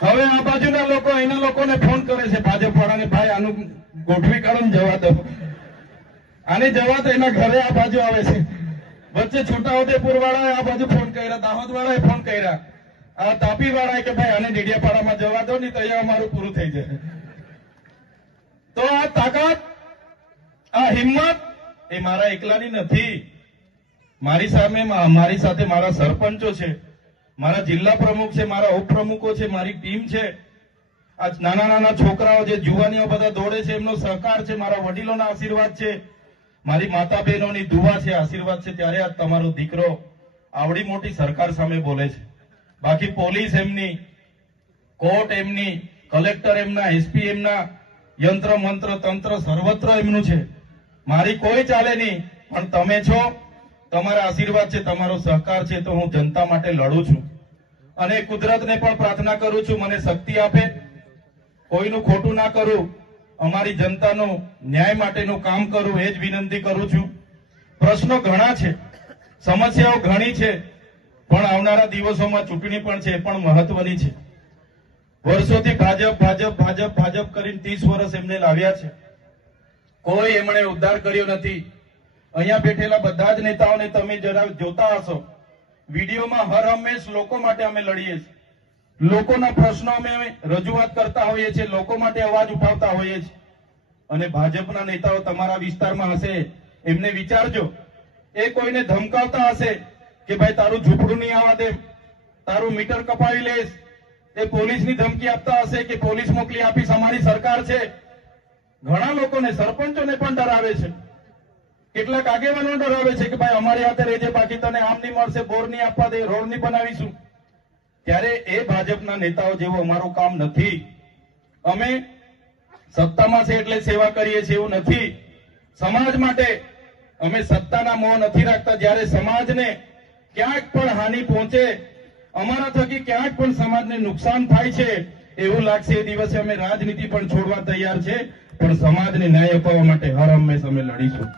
હવે આ બાજુના લોકો, એના લોકોને ફોન કરે છે ભાજપ વાળાને ભાઈ, આનું ગોઠવી કાઢો જવા દો. આને જવા તો એના ઘરે આ બાજુ આવે છે. વચ્ચે છોટાઉદેપુર વાળાએ આ બાજુ ફોન કર્યા દાહોદ વાળાએ ફોન કર્યા. આ તાપી વાળાએ કે, ભાઈ, આને ડેડિયાપાડામાં જવા દો ને, તો અહીંયા અમારું પૂરું થઈ જાય તો આ તાકાત, આ હિંમત, એ મારા એકલાની નથી. મારી સામે, મારી સાથે મારા સરપંચો છે. મારા જિલ્લા પ્રમુખ છે, મારા ઉપપ્રમુખો છે, મારી ટીમ છે. આ નાના નાના છોકરાઓ જે જુવાનીઓ બધા દોડે છે, એમનો સહકાર છે, મારા વડીલોના આશીર્વાદ છે. મારી માતા બહેનોની દુવા છે, આશીર્વાદ છે. ત્યારે આ તમારો દીકરો આવડી મોટી સરકાર સામે બોલે છે. બાકી પોલીસ એમની, કોર્ટ એમની, કલેક્ટર એમના, એસપી એમના, યંત્ર મંત્ર તંત્ર સર્વત્ર એમનું છે. મારી કોઈ ચાલે નહીં, પણ તમે છો. તમારા આશીર્વાદ છે, તમારો સહકાર છે તો હું જનતા માટે લડું છું. અને કુદરતને પણ પ્રાર્થના કરું છું, મને શક્તિ આપે. કોઈનું ખોટું ના કરું, અમારી જનતાનું ન્યાય માટેનું કામ કરું, એ જ વિનંતી કરું છું. પ્રશ્નો ઘણા છે, સમસ્યાઓ ઘણી છે, પણ આવનારા દિવસોમાં ચૂંટણી પણ છે પણ મહત્વની છે. વર્ષોથી ભાજપ ભાજપ ભાજપ ભાજપ કરીને ત્રીસ વર્ષ એમને લાવ્યા છે. કોઈ એમણે ઉદ્ધાર કર્યો નથી. અહીંયા બેઠેલા બધા જ નેતાઓને તમે જરા જોતા હશો. વિડીયોમાં હર હંમેશ લોકો માટે અમે લડીએ છીએ. લોકોના પ્રશ્નો અમે રજૂઆત કરતા હોઈએ છીએ, લોકો માટે અવાજ ઉઠાવતા હોઈએ છીએ. અને ભાજપના નેતાઓ તમારા વિસ્તારમાં હશે, એમને વિચારજો. એ કોઈને ધમકાવતા હશે કે ભાઈ તારું ઝૂંપડું નહીં આવવા દે, તારું મીટર કપાવી લેશ. એ પોલીસની ધમકી આપતા હશે કે પોલીસ મોકલી આપીશ, અમારી સરકાર છે. ઘણા લોકોને, સરપંચોને પણ ડરાવે છે. કેટલાક આગેવાનો ડરાવે છે કે ભાઈ અમારી હાથે રહેજે, બાકી તને આમ નહીં મળશે, બોર નહીં આપવા દે, રોડ નહીં બનાવીશું. ત્યારે એ ભાજપના નેતાઓ જેવું અમારું કામ નથી. અમે સત્તામાં છે એટલે સેવા કરીએ છીએ એવું નથી. સમાજ માટે અમે સત્તાના મોહ નથી રાખતા. જ્યારે સમાજને ક્યાંક પણ હાનિ પહોંચે, અમારા થકી ક્યાંક પણ સમાજને નુકસાન થાય છે, એવું લાગશે એ દિવસે અમે રાજનીતિ પણ છોડવા તૈયાર છે. પણ સમાજને ન્યાય અપાવવા માટે હર હંમેશ અમે લડીશું.